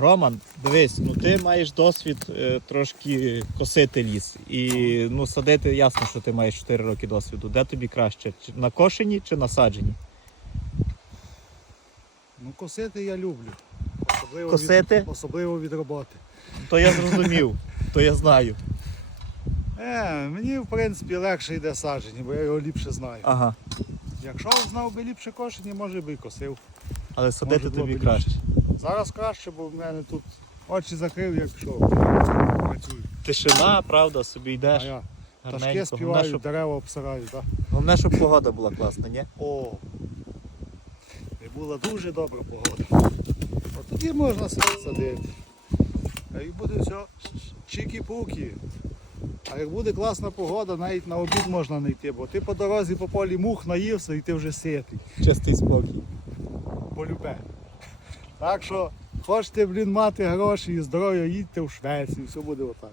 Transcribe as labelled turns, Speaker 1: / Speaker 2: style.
Speaker 1: Роман, дивись, ну ти маєш досвід е, трошки косити ліс. І ну, садити ясно, що ти маєш 4 роки досвіду. Де тобі краще? Чи на кошені чи на садженні?
Speaker 2: Ну, косити я люблю. Особливо
Speaker 1: Косити?
Speaker 2: Від, особливо від роботи.
Speaker 1: То я зрозумів, то я знаю.
Speaker 2: Е, мені, в принципі, легше йде саджені, бо я його ліпше знаю.
Speaker 1: Ага.
Speaker 2: Якщо знав би ліпше кошені, може би і косив.
Speaker 1: Але садити
Speaker 2: Може, було
Speaker 1: тобі
Speaker 2: б
Speaker 1: краще.
Speaker 2: Зараз краще, бо в мене тут очі закрив, як пішов. Працюю.
Speaker 1: Тишина, правда, собі
Speaker 2: А
Speaker 1: йдеш.
Speaker 2: я пташки
Speaker 1: Гарненько. Головне,
Speaker 2: співають,
Speaker 1: щоб,
Speaker 2: дерева обсирають. Так?
Speaker 1: головне, щоб погода була класна, ні?
Speaker 2: О! І була дуже добра погода. От тоді можна сад- садити. А як буде все чікі-пукі. А як буде класна погода, навіть на обід можна не йти, бо ти по дорозі по полі мух наївся і ти вже ситий.
Speaker 1: Чистий спокій.
Speaker 2: Полюбе. Так що хочете, блін, мати гроші і здоров'я, їдьте в Швецію, все буде отак.